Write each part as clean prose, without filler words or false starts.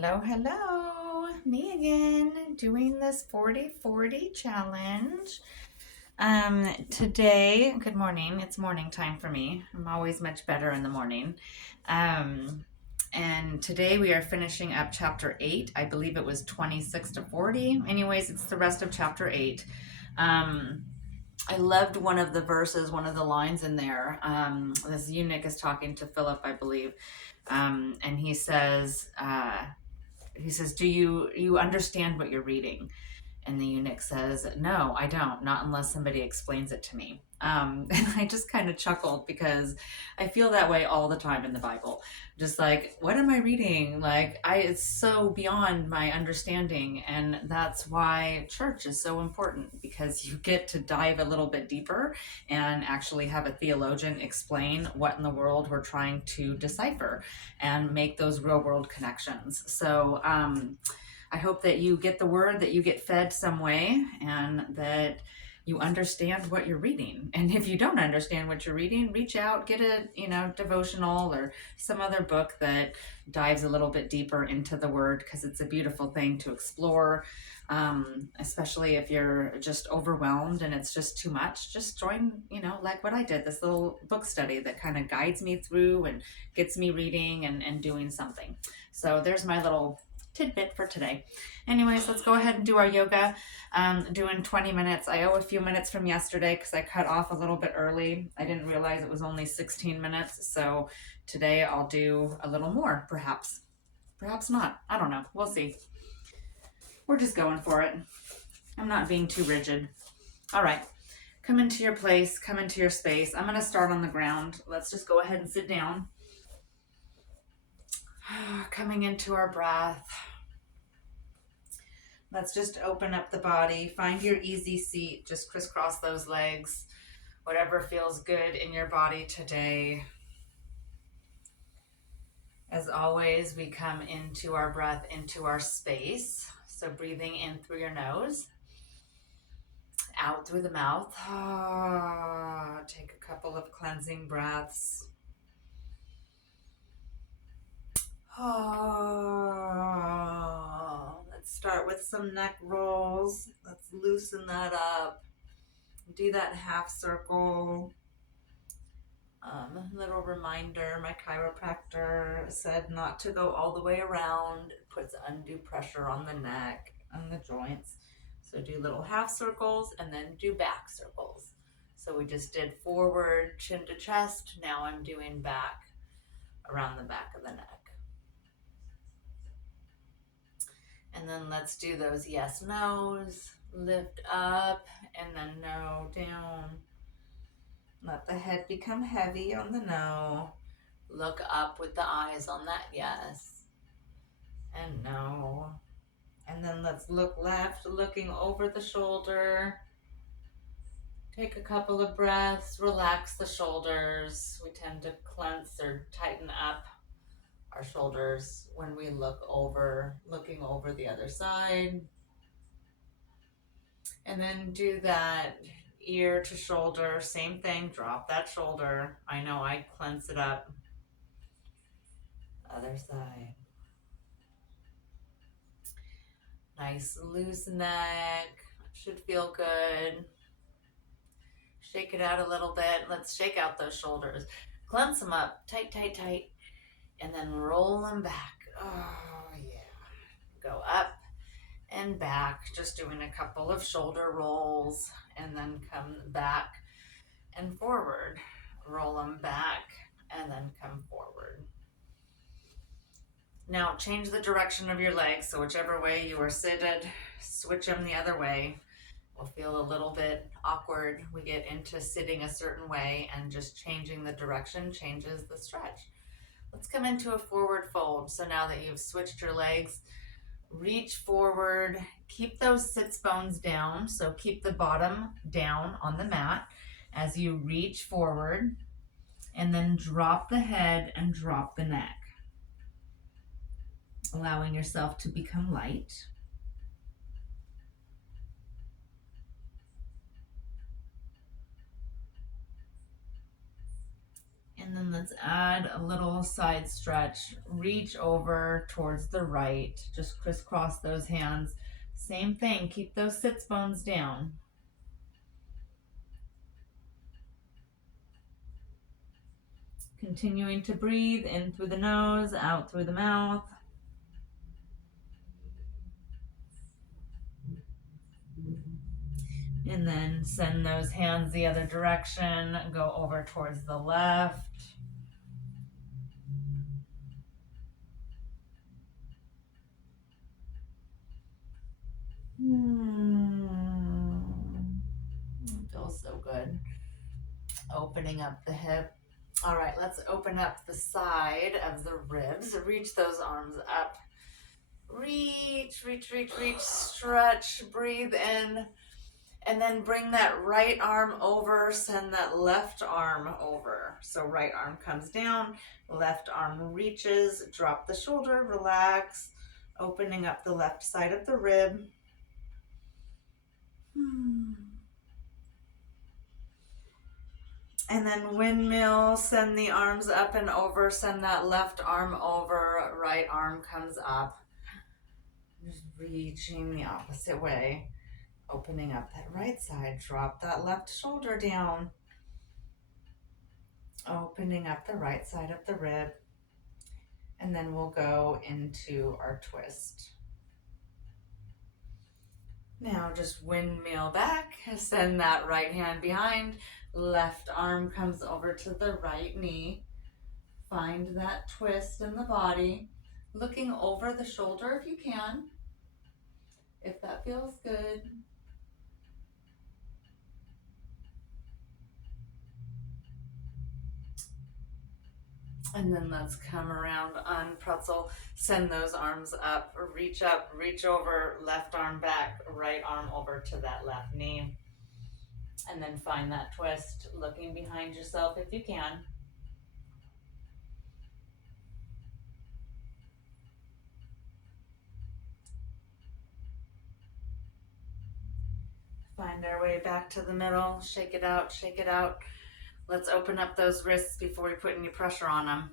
Hello, hello. Me again, doing this 40-40 challenge. Today, good morning. It's morning time for me. I'm always much better in the morning. And today we are finishing up chapter 8. I believe it was 26 to 40. Anyways, it's the rest of chapter 8. I loved one of the verses, one of the lines in there. This eunuch is talking to Philip, I believe. And he says, do you understand what you're reading? And the eunuch says, no, I don't, not unless somebody explains it to me. And I just kind of chuckled because I feel that way all the time in the Bible. Just like, what am I reading? It's so beyond my understanding. And that's why church is so important, because you get to dive a little bit deeper and actually have a theologian explain what in the world we're trying to decipher and make those real world connections. So, I hope that you get the word, that you get fed some way, and that you understand what you're reading. And if you don't understand what you're reading, reach out, get a devotional or some other book that dives a little bit deeper into the word, because it's a beautiful thing to explore. Especially if you're just overwhelmed and it's just too much, just join, like what I did, this little book study that kind of guides me through and gets me reading and doing something. So there's my little tidbit for today. Anyways, let's go ahead and do our yoga. Doing 20 minutes. I owe a few minutes from yesterday because I cut off a little bit early. I didn't realize it was only 16 minutes. So today I'll do a little more, perhaps. Perhaps not. I don't know. We'll see. We're just going for it. I'm not being too rigid. All right. Come into your place. Come into your space. I'm going to start on the ground. Let's just go ahead and sit down. Coming into our breath. Let's just open up the body. Find your easy seat. Just crisscross those legs. Whatever feels good in your body today. As always, we come into our breath, into our space. So breathing in through your nose. Out through the mouth. Take a couple of cleansing breaths. Let's start with some neck rolls. Let's loosen that up. Do that half circle. Little reminder, my chiropractor said not to go all the way around. It puts undue pressure on the neck and the joints. So do little half circles and then do back circles. So we just did forward, chin to chest. Now I'm doing back around the back of the neck. And then let's do those yes, no's. Lift up and then no, down. Let the head become heavy on the no. Look up with the eyes on that yes. And no. And then let's look left, looking over the shoulder. Take a couple of breaths, relax the shoulders. We tend to clench or tighten up our shoulders when we looking over the other side. And then do that ear to shoulder, same thing, drop that shoulder. I know I clench it up. Other side. Nice loose neck, should feel good. Shake it out a little bit. Let's shake out those shoulders. Clench them up, tight, tight, tight. And then roll them back. Oh yeah. Go up and back, just doing a couple of shoulder rolls, and then come back and forward. Roll them back and then come forward. Now change the direction of your legs, so whichever way you are seated, switch them the other way. We'll feel a little bit awkward. We get into sitting a certain way, and just changing the direction changes the stretch. Let's come into a forward fold. So now that you've switched your legs, reach forward, keep those sits bones down. So keep the bottom down on the mat as you reach forward, and then drop the head and drop the neck, allowing yourself to become light. And then let's add a little side stretch. Reach over towards the right. Just crisscross those hands. Same thing, keep those sits bones down. Continuing to breathe in through the nose, out through the mouth. And then send those hands the other direction. Go over towards the left. It feels so good. Opening up the hip. All right, let's open up the side of the ribs. Reach those arms up. Reach, reach, reach, reach. Stretch, breathe in. And then bring that right arm over, send that left arm over. So right arm comes down, left arm reaches, drop the shoulder, relax, opening up the left side of the rib. And then windmill, send the arms up and over, send that left arm over, right arm comes up. Just reaching the opposite way. Opening up that right side, drop that left shoulder down. Opening up the right side of the rib. And then we'll go into our twist. Now just windmill back, send that right hand behind, left arm comes over to the right knee. Find that twist in the body, looking over the shoulder if you can, if that feels good. And then let's come around on pretzel, send those arms up, reach over, left arm back, right arm over to that left knee. And then find that twist, looking behind yourself if you can. Find our way back to the middle, shake it out, shake it out. Let's open up those wrists before we put any pressure on them.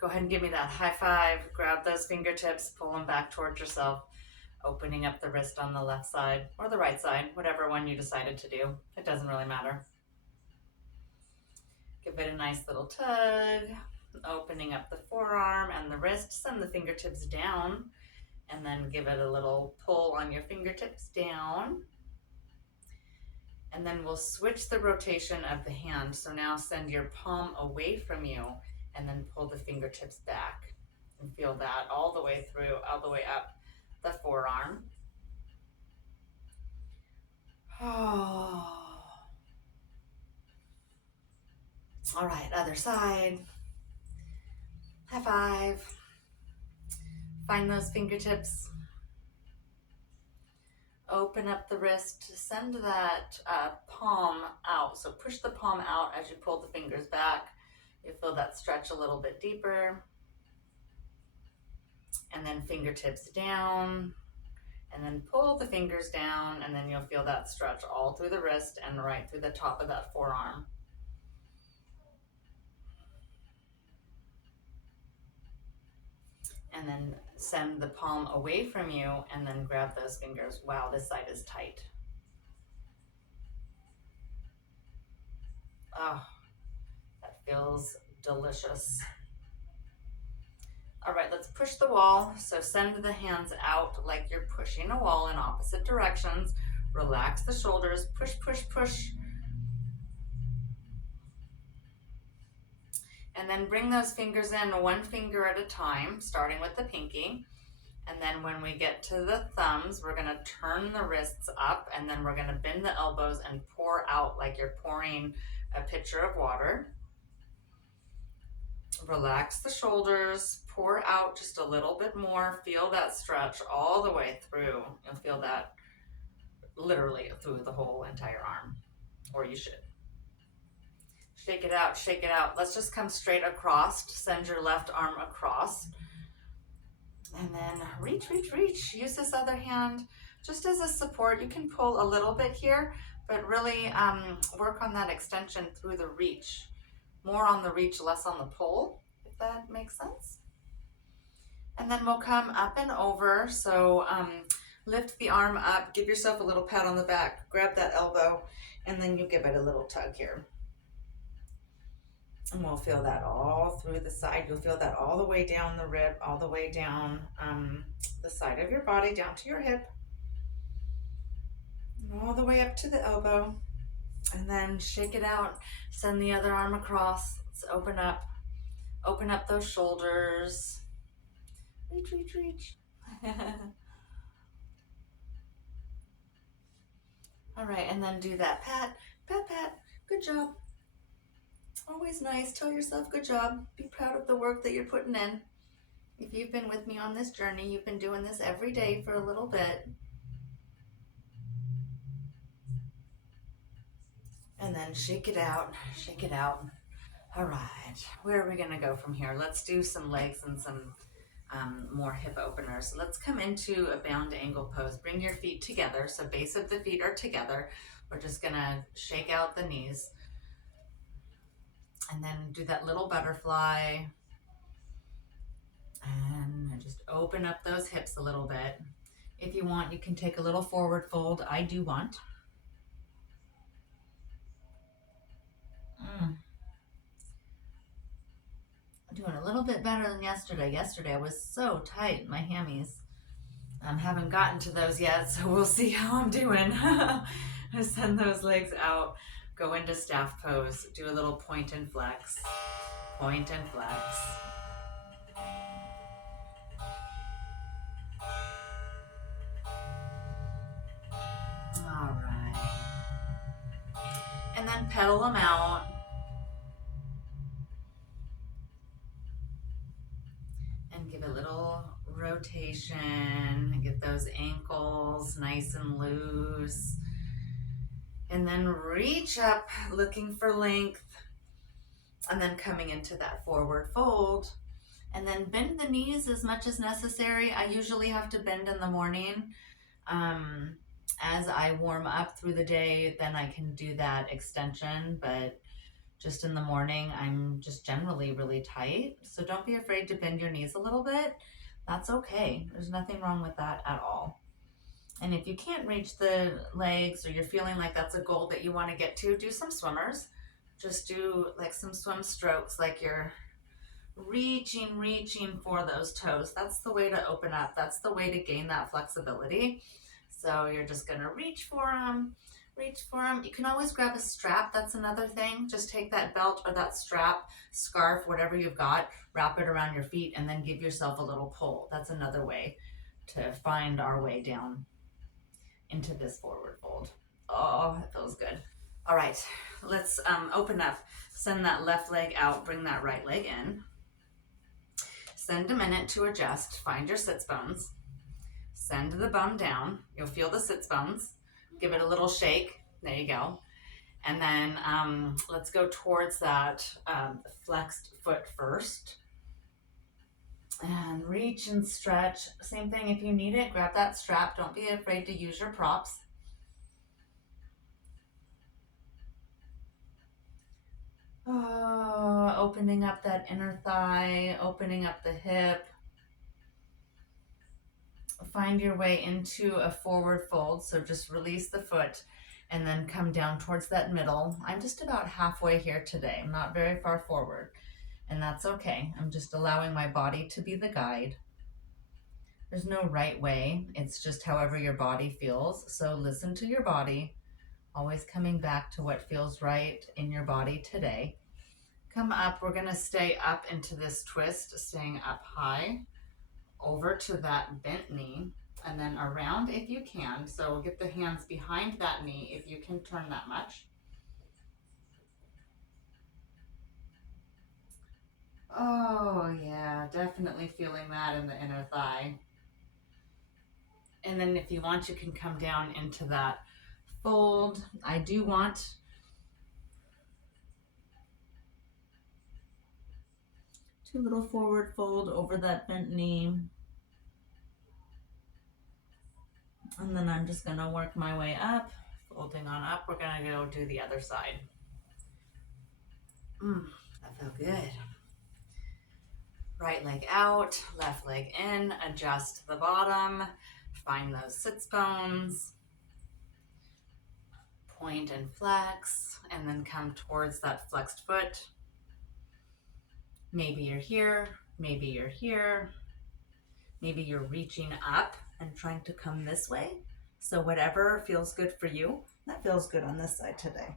Go ahead and give me that high five. Grab those fingertips, pull them back towards yourself. Opening up the wrist on the left side or the right side, whatever one you decided to do. It doesn't really matter. Give it a nice little tug. Opening up the forearm and the wrist. Send the fingertips down and then give it a little pull on your fingertips down. And then we'll switch the rotation of the hand. So now send your palm away from you and then pull the fingertips back. And feel that all the way through, all the way up the forearm. Oh. All right, other side. High five. Find those fingertips. Open up the wrist, send that palm out. So push the palm out as you pull the fingers back. You feel that stretch a little bit deeper. And then fingertips down. And then pull the fingers down, and then you'll feel that stretch all through the wrist and right through the top of that forearm. And then send the palm away from you and then grab those fingers. Wow, this side is tight. Oh, that feels delicious. All right, let's push the wall. So send the hands out like you're pushing a wall in opposite directions. Relax the shoulders, push, push, push. And then bring those fingers in one finger at a time, starting with the pinky. And then when we get to the thumbs, we're gonna turn the wrists up and then we're gonna bend the elbows and pour out like you're pouring a pitcher of water. Relax the shoulders, pour out just a little bit more. Feel that stretch all the way through. You'll feel that literally through the whole entire arm, or you should. Shake it out, shake it out. Let's just come straight across. Send your left arm across. And then reach, reach, reach. Use this other hand just as a support. You can pull a little bit here, but really work on that extension through the reach. More on the reach, less on the pull, if that makes sense. And then we'll come up and over. So lift the arm up, give yourself a little pat on the back, grab that elbow, and then you give it a little tug here. And we'll feel that all through the side. You'll feel that all the way down the rib, all the way down the side of your body, down to your hip, and all the way up to the elbow. And then shake it out. Send the other arm across. Let's open up. Open up those shoulders. Reach, reach, reach. All right, and then do that pat, pat, pat. Good job. Always nice. Tell yourself good job. Be proud of the work that you're putting in. If you've been with me on this journey, you've been doing this every day for a little bit. And then shake it out, shake it out. All right, where are we gonna go from here? Let's do some legs and some more hip openers. So let's come into a bound angle pose. Bring your feet together, so base of the feet are together. We're just gonna shake out the knees. And then do that little butterfly. And just open up those hips a little bit. If you want, you can take a little forward fold. I do want. Doing a little bit better than yesterday. Yesterday I was so tight, my hammies. Haven't gotten to those yet, so we'll see how I'm doing. Send those legs out, go into staff pose, do a little point and flex, point and flex. All right. And then pedal them out. And give a little rotation, get those ankles nice and loose. And then reach up, looking for length. And then coming into that forward fold. And then bend the knees as much as necessary. I usually have to bend in the morning. As I warm up through the day, then I can do that extension. But just in the morning, I'm just generally really tight. So don't be afraid to bend your knees a little bit. That's okay. There's nothing wrong with that at all. And if you can't reach the legs or you're feeling like that's a goal that you want to get to, do some swimmers. Just do like some swim strokes, like you're reaching for those toes. That's the way to open up. That's the way to gain that flexibility. So you're just going to reach for them. Reach for them. You can always grab a strap. That's another thing. Just take that belt or that strap, scarf, whatever you've got, wrap it around your feet, and then give yourself a little pull. That's another way to find our way down into this forward fold. Oh, it feels good. All right, let's open up. Send that left leg out, bring that right leg in. Send a minute to adjust. Find your sits bones. Send the bum down. You'll feel the sits bones. Give it a little shake. There you go. And then let's go towards that flexed foot first. And reach and stretch. Same thing, if you need it, grab that strap. Don't be afraid to use your props. Oh, opening up that inner thigh, opening up the hip. Find your way into a forward fold. So just release the foot and then come down towards that middle. I'm just about halfway here today. I'm not very far forward, and that's okay. I'm just allowing my body to be the guide. There's no right way. It's just however your body feels. So listen to your body, always coming back to what feels right in your body today. Come up. We're going to stay up into this twist, staying up high, over to that bent knee, and then around if you can. So get the hands behind that knee if you can turn that much. Oh yeah, definitely feeling that in the inner thigh. And then if you want, you can come down into that fold. I do want two little forward fold over that bent knee. And then I'm just gonna work my way up, folding on up. We're gonna go do the other side. That felt good. Right leg out, left leg in, adjust the bottom, find those sits bones, point and flex, and then come towards that flexed foot. Maybe you're here, maybe you're here, maybe you're reaching up and trying to come this way. So whatever feels good for you. That feels good on this side today.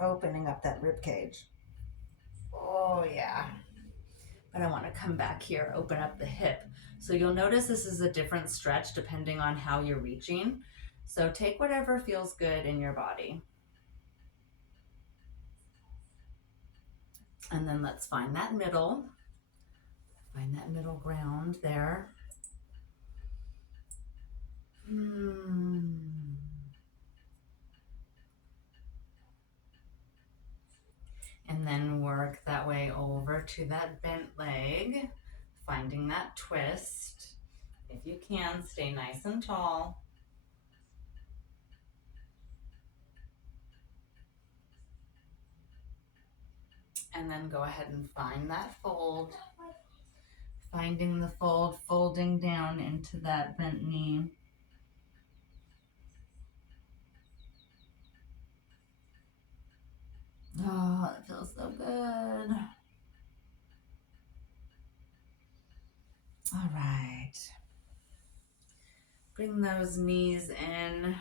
Opening up that rib cage. Oh yeah. But I want to come back here, open up the hip. So you'll notice this is a different stretch depending on how you're reaching. So take whatever feels good in your body. And then let's find that middle ground there. And then work that way over to that bent leg, finding that twist. If you can, stay nice and tall. And then go ahead and find that fold. Finding the fold, folding down into that bent knee. Oh, it feels so good. All right. Bring those knees in.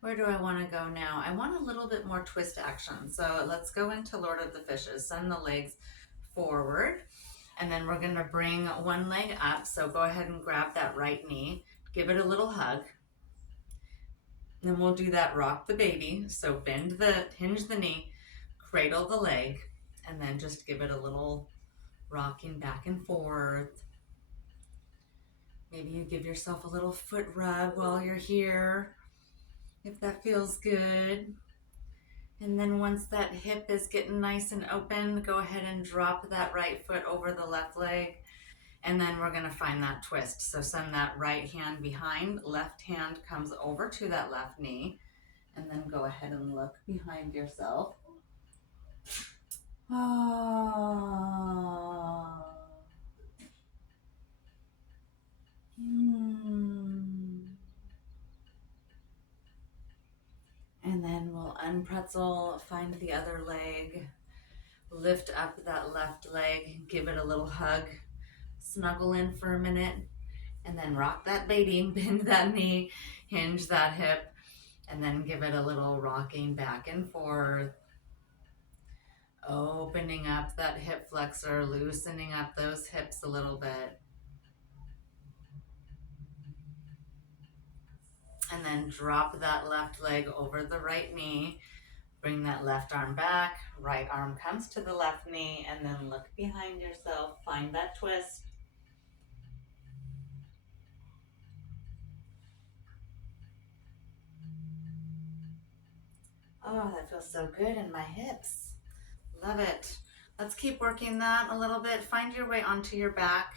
Where do I want to go now? I want a little bit more twist action. So let's go into Lord of the Fishes. Send the legs forward. And then we're going to bring one leg up. So go ahead and grab that right knee. Give it a little hug. Then we'll do that rock the baby. So hinge the knee, cradle the leg, and then just give it a little rocking back and forth. Maybe you give yourself a little foot rub while you're here, if that feels good. And then once that hip is getting nice and open, go ahead and drop that right foot over the left leg. And then we're gonna find that twist. So send that right hand behind, left hand comes over to that left knee, and then go ahead and look behind yourself. Oh. And then we'll unpretzel, find the other leg, lift up that left leg, give it a little hug, snuggle in for a minute, and then rock that baby, bend that knee, hinge that hip, and then give it a little rocking back and forth. Opening up that hip flexor, loosening up those hips a little bit. And then drop that left leg over the right knee. Bring that left arm back, right arm comes to the left knee, and then look behind yourself, find that twist. Oh, that feels so good in my hips. Love it. Let's keep working that a little bit. Find your way onto your back.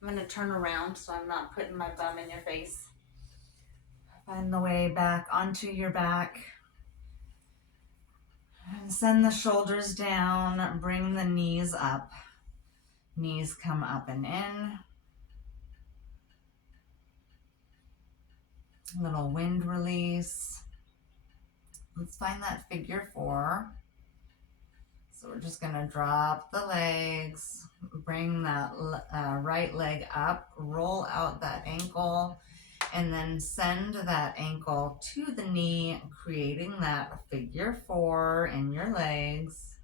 I'm going to turn around so I'm not putting my bum in your face. Find the way back onto your back. And send the shoulders down. Bring the knees up. Knees come up and in. Little wind release. Let's find that figure 4. So we're just going to drop the legs, bring that right leg up, roll out that ankle, and then send that ankle to the knee, creating that figure 4 in your legs.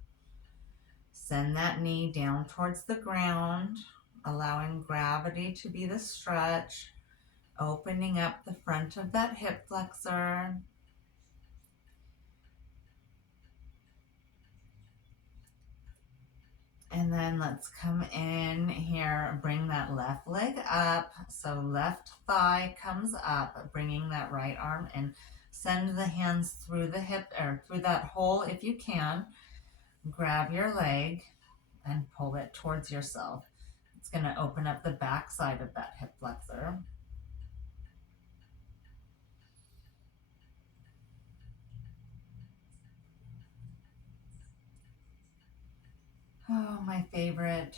Send that knee down towards the ground, allowing gravity to be the stretch, opening up the front of that hip flexor. And then let's come in here, bring that left leg up. So left thigh comes up, bringing that right arm in. Send the hands through the hip or through that hole if you can. Grab your leg and pull it towards yourself. It's going to open up the back side of that hip flexor. Oh, my favorite.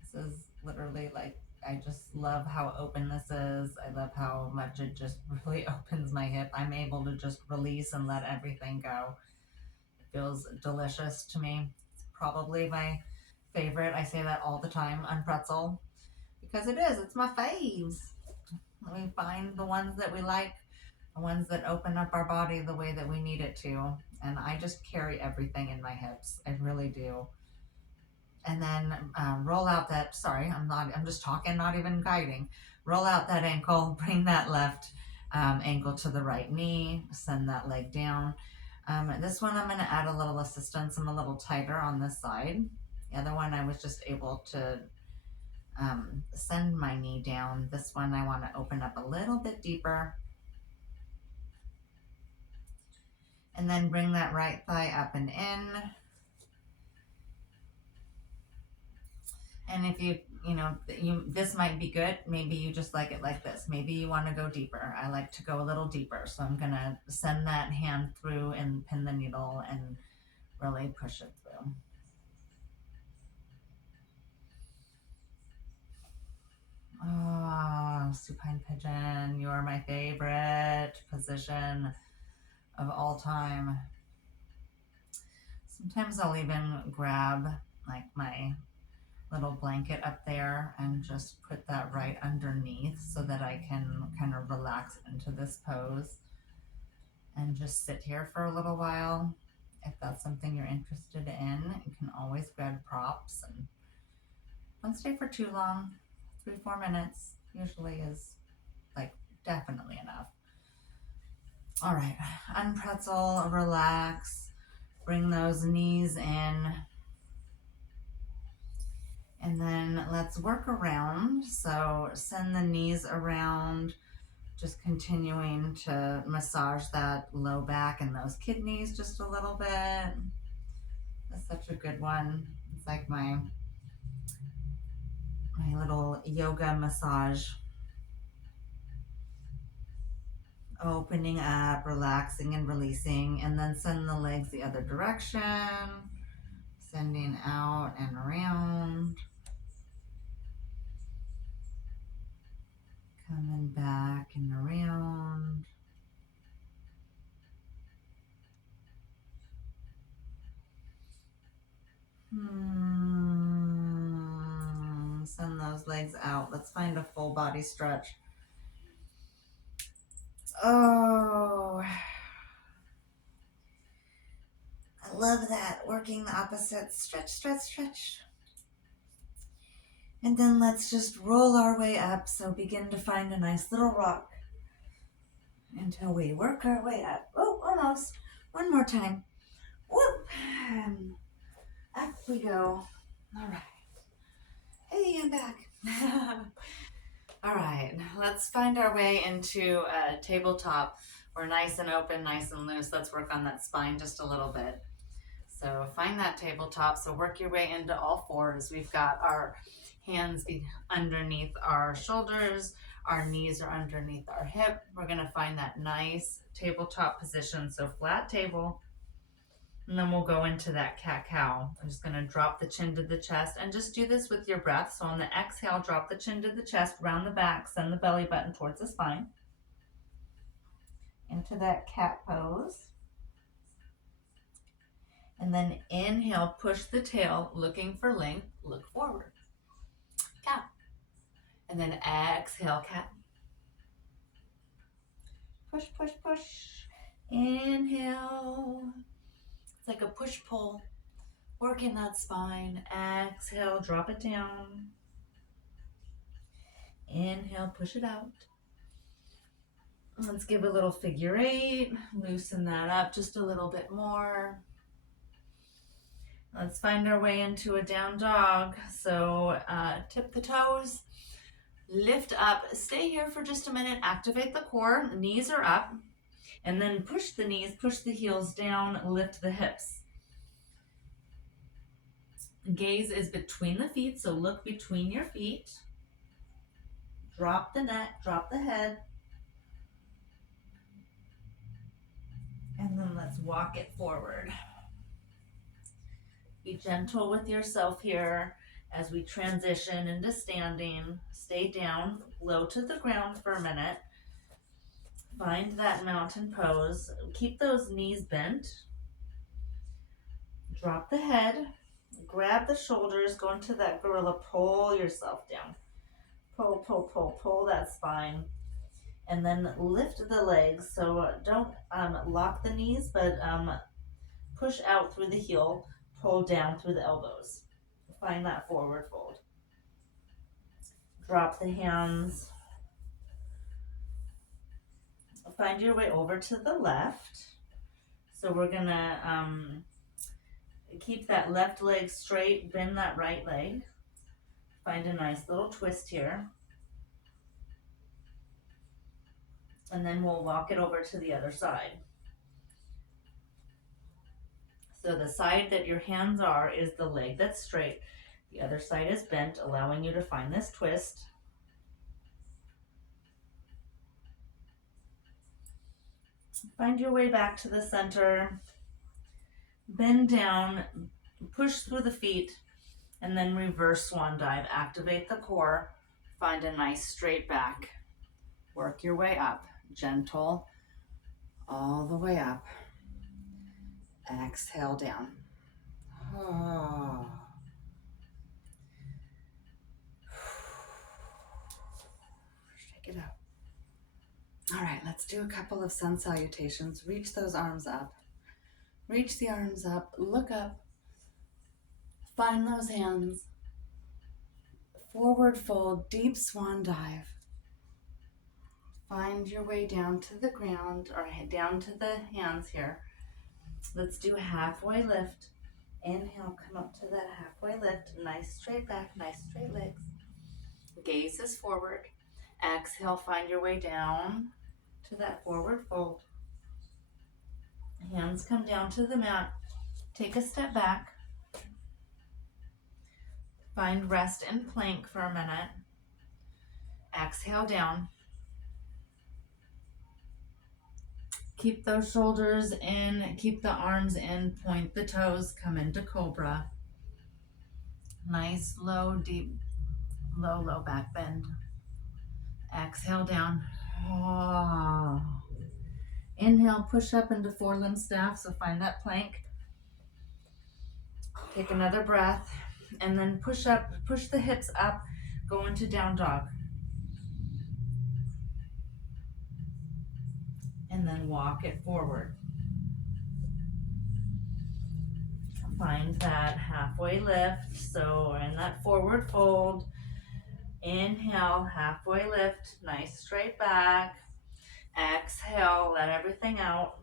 This is literally like, I just love how open this is. I love how much it just really opens my hip. I'm able to just release and let everything go. It feels delicious to me. It's probably my favorite. I say that all the time on pretzel because it is. It's my faves. We find the ones that we like, the ones that open up our body the way that we need it to. And I just carry everything in my hips. I really do. And then roll out that, sorry, I'm just talking, not even guiding. Roll out that ankle, bring that left ankle to the right knee, send that leg down. This one I'm going to add a little assistance. I'm a little tighter on this side. The other one I was just able to send my knee down. This one I want to open up a little bit deeper. And then bring that right thigh up and in. And if this might be good. Maybe you just like it like this. Maybe you want to go deeper. I like to go a little deeper. So I'm going to send that hand through and pin the needle and really push it through. Oh, supine pigeon. You are my favorite position of all time. Sometimes I'll even grab like my little blanket up there and just put that right underneath so that I can kind of relax into this pose and just sit here for a little while. If that's something you're interested in, you can always grab props and don't stay for too long. 3-4 minutes usually is like definitely enough. All right, unpretzel, relax, bring those knees in. And then let's work around. So send the knees around, just continuing to massage that low back and those kidneys just a little bit. That's such a good one. It's like my little yoga massage. Opening up, relaxing and releasing, and then send the legs the other direction, sending out and around. Coming back and around. Send those legs out. Let's find a full body stretch. Oh, I love that. Working the opposite. Stretch, stretch, stretch. And then let's just roll our way up. So begin to find a nice little rock until we work our way up. Oh, almost. One more time. Whoop. Up we go. All right. Hey, I'm back. All right, let's find our way into a tabletop. We're nice and open, nice and loose. Let's work on that spine just a little bit. So find that tabletop. So work your way into all fours. We've got our hands underneath our shoulders. Our knees are underneath our hip. We're going to find that nice tabletop position. So flat table. And then we'll go into that cat-cow. I'm just going to drop the chin to the chest and just do this with your breath. So on the exhale, drop the chin to the chest, round the back, send the belly button towards the spine. Into that cat pose. And then inhale, push the tail, looking for length, look forward. Cat. And then exhale, cat. Push, push, push. Inhale. It's like a push-pull. Working that spine. Exhale, drop it down. Inhale, push it out. Let's give a little figure 8. Loosen that up just a little bit more. Let's find our way into a down dog. So tip the toes, lift up, stay here for just a minute, activate the core, knees are up, and then push the knees, push the heels down, lift the hips. Gaze is between the feet, so look between your feet. Drop the neck, drop the head. And then let's walk it forward. Be gentle with yourself here as we transition into standing. Stay down, low to the ground for a minute. Find that mountain pose. Keep those knees bent. Drop the head. Grab the shoulders. Go into that gorilla. Pull yourself down. Pull, pull, pull, pull that spine. And then lift the legs. So don't lock the knees, but push out through the heel. Pull down through the elbows. Find that forward fold. Drop the hands. Find your way over to the left. So we're gonna keep that left leg straight, bend that right leg. Find a nice little twist here. And then we'll walk it over to the other side. So the side that your hands are is the leg that's straight. The other side is bent, allowing you to find this twist. Find your way back to the center. Bend down, push through the feet, and then reverse swan dive. Activate the core. Find a nice straight back. Work your way up. Gentle, all the way up. Exhale down. Oh. Shake it up. All right, let's do a couple of sun salutations. Reach those arms up. Reach the arms up. Look up. Find those hands. Forward fold, deep swan dive. Find your way down to the ground or down to the hands here. Let's do a halfway lift. Inhale, come up to that halfway lift. Nice straight back, nice straight legs. Gaze is forward. Exhale, find your way down to that forward fold. Hands come down to the mat. Take a step back. Find rest in plank for a minute. Exhale down. Keep those shoulders in, keep the arms in, point the toes, come into cobra. Nice, low, deep, low back bend. Exhale down. Oh. Inhale, push up into four-limb staff, so find that plank. Take another breath, and then push up, push the hips up, go into down dog. And then walk it forward. Find that halfway lift, so in that forward fold. Inhale, halfway lift, nice straight back. Exhale, let everything out.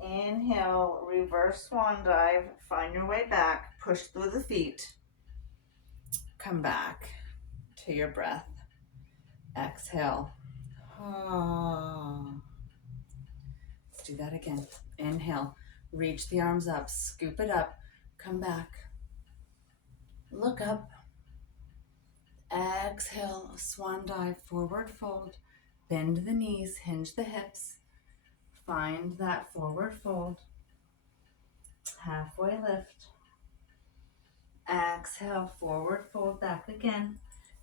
Inhale, reverse swan dive, find your way back, push through the feet. Come back to your breath. Exhale. Let's do that again. Inhale, reach the arms up, scoop it up, come back. Look up. Exhale, swan dive, forward fold. Bend the knees, hinge the hips. Find that forward fold. Halfway lift. Exhale, forward fold, back again.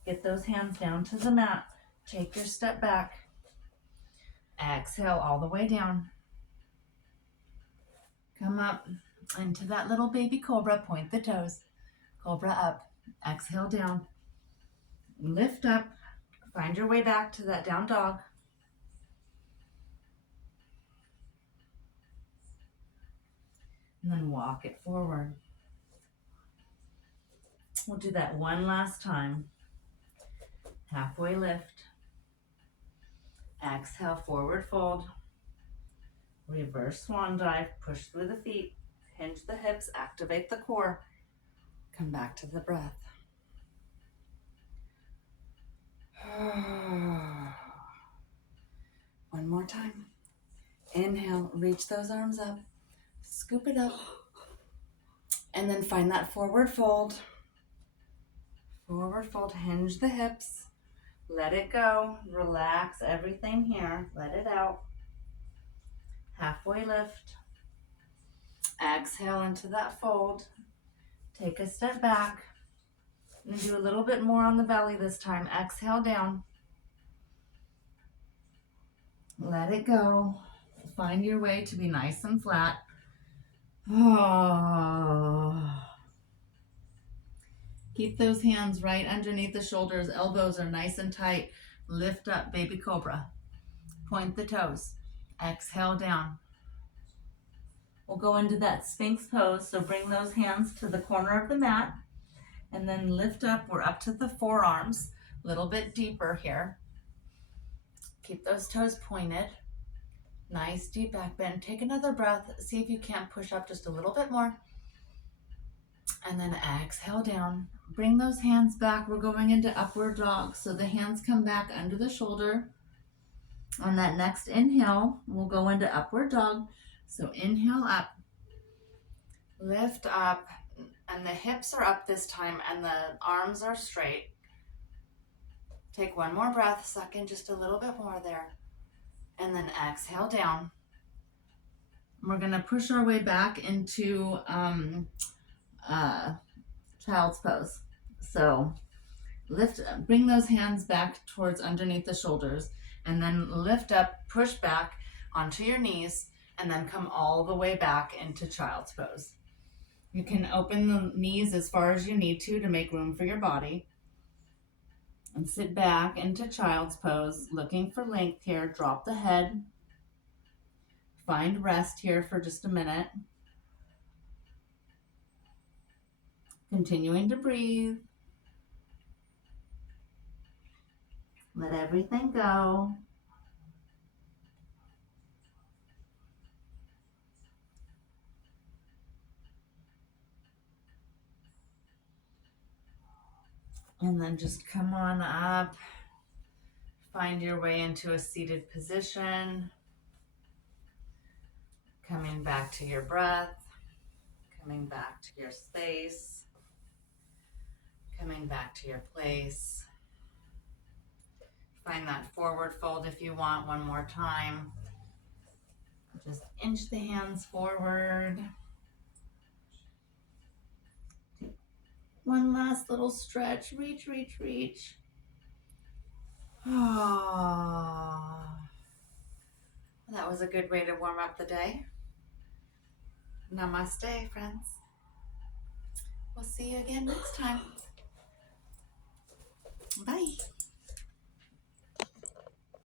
Get those hands down to the mat. Take your step back. Exhale all the way down. Come up into that little baby cobra. Point the toes. Cobra up. Exhale down. Lift up. Find your way back to that down dog. And then walk it forward. We'll do that one last time. Halfway lift. Exhale, forward fold. Reverse swan dive. Push through the feet. Hinge the hips. Activate the core. Come back to the breath. One more time. Inhale, reach those arms up. Scoop it up. And then find that forward fold. Forward fold, hinge the hips. Let it go. Relax everything here. Let it out. Halfway lift. Exhale into that fold. Take a step back. And do a little bit more on the belly this time. Exhale down. Let it go. Find your way to be nice and flat. Oh. Keep those hands right underneath the shoulders. Elbows are nice and tight. Lift up, baby cobra. Point the toes. Exhale down. We'll go into that Sphinx pose. So bring those hands to the corner of the mat and then lift up. We're up to the forearms. A little bit deeper here. Keep those toes pointed. Nice deep back bend. Take another breath. See if you can't push up just a little bit more. And then exhale down. Bring those hands back. We're going into upward dog. So the hands come back under the shoulder. On that next inhale, we'll go into upward dog. So inhale up. Lift up. And the hips are up this time and the arms are straight. Take one more breath. Suck in just a little bit more there. And then exhale down. We're going to push our way back into child's pose. So bring those hands back towards underneath the shoulders and then lift up, push back onto your knees and then come all the way back into child's pose. You can open the knees as far as you need to make room for your body. And sit back into child's pose, looking for length here. Drop the head. Find rest here for just a minute. Continuing to breathe. Let everything go. And then just come on up. Find your way into a seated position. Coming back to your breath. Coming back to your space. Coming back to your place. Find that forward fold if you want one more time. Just inch the hands forward. One last little stretch. Reach, reach, reach. Oh. That was a good way to warm up the day. Namaste, friends. We'll see you again next time. Bye.